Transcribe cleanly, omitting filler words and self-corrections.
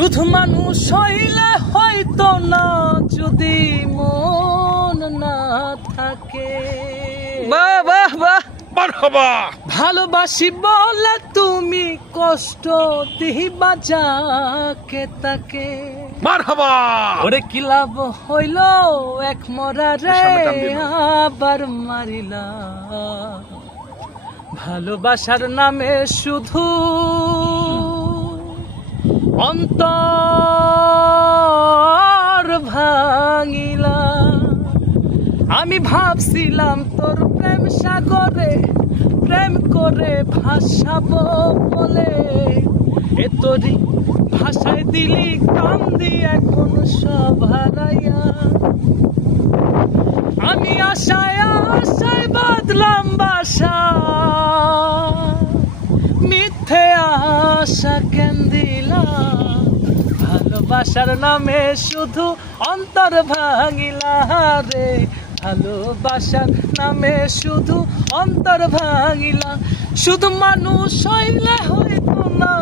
শুধু মানুষ হইলে হয়তো না, যদি মন না থাকে। বাহ বাহ বাহ, মারহাবা। ভালোবাসি বলে তুমি কষ্ট দিবা যাকে তাকে, মারহাবা। ওরে কি লাভ হইল এক মরারে আবার মারিলা। ভালোবাসার নামে শুধু অন্তর ভাঙিলা। আমি ভাবছিলাম তোর প্রেম সাগরে প্রেম করে ভাসাবো বলে, এ তোরই ভাষায় দিলি কান্দি এখন সব হারাইয়া। আমি আশায় আশায় বাঁধলাম বাসা, মিথ্যে আশা কেন দিলাম। ভালোবাসার নামে শুধু অন্তর ভাঙিলা রে, ভালোবাসার নামে শুধু অন্তর ভাঙিলা। শুধু মানুষ হইলে হইতো না।